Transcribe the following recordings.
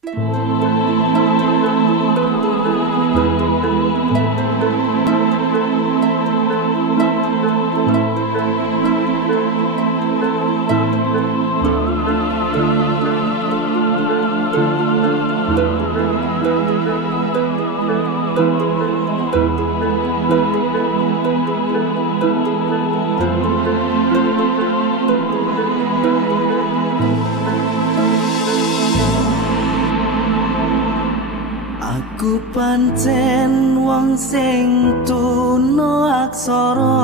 Aku pancen wong sing tuna aksara,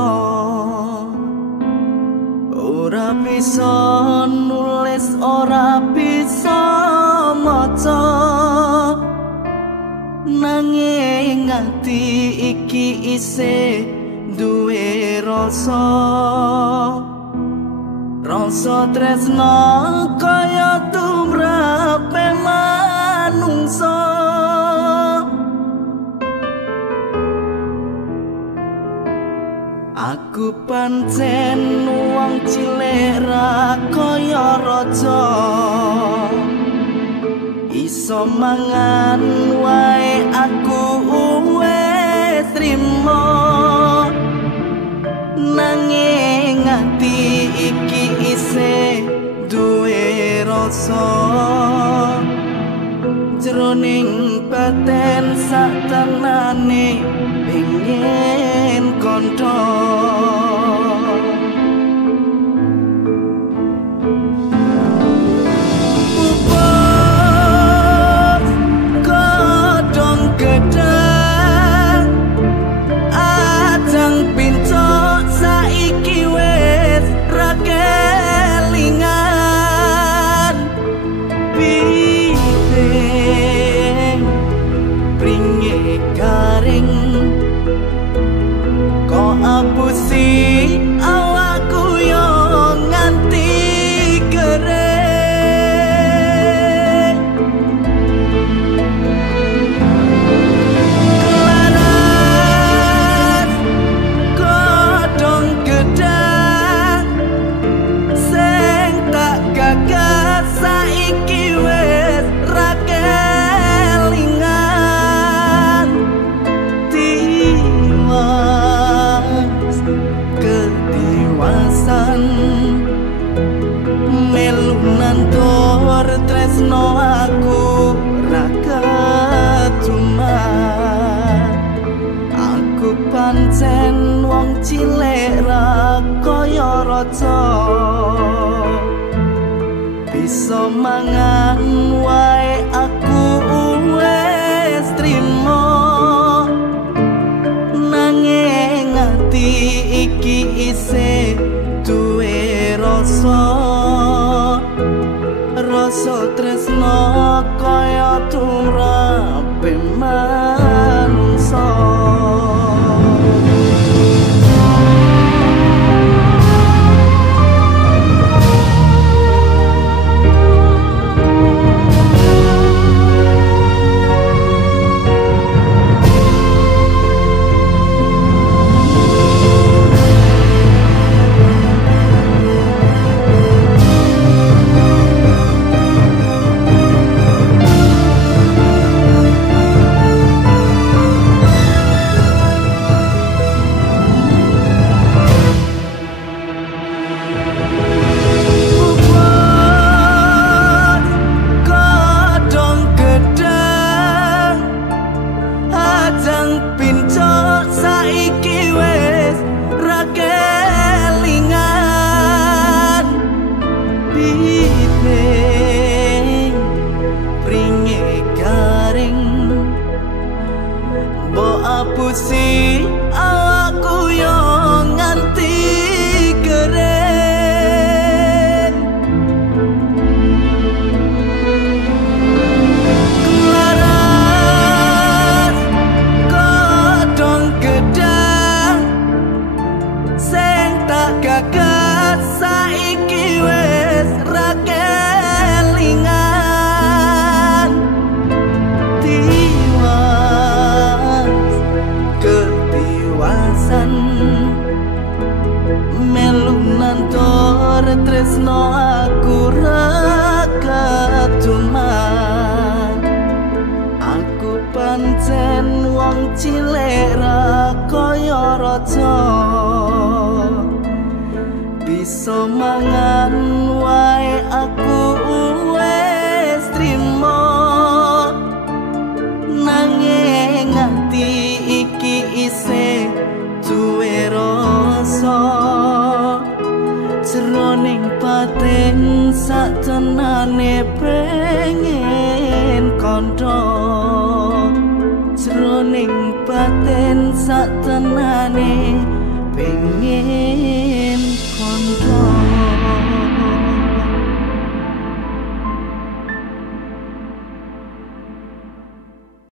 ora bisa nulis, ora bisa maca, nanging ati iki isih duwe rasa tresno kaya tumrape manungsa. Aku pancen wong cilik ra kaya raja, iso mangan wae aku wis trima, nanging ati iki isih duwe rasa jroning baten satenane pengen kontho. Apusi awakku yo nganti kering, kelaran godhong gedang sing tak gagas saiki wis ra kelingan. Ketiwasan melunan tur tresno aku ra cuma. Aku pancen wong cilik ra kaya raja, bisa mangan wae aku wis trima, nanging ati iki isih duwe rasa tresno kaya tumrape manungsa. Apusi awakku yo nganti kering, kelaran godhong gedang sing tak gagas saiki wis ra kelingan. Good. cilik ra kaya raja bisa mangan wae aku wis trimo nanging ati iki isih duwe rasa jroning batin satenane pengen kandha jroning batin satenane pengen kandha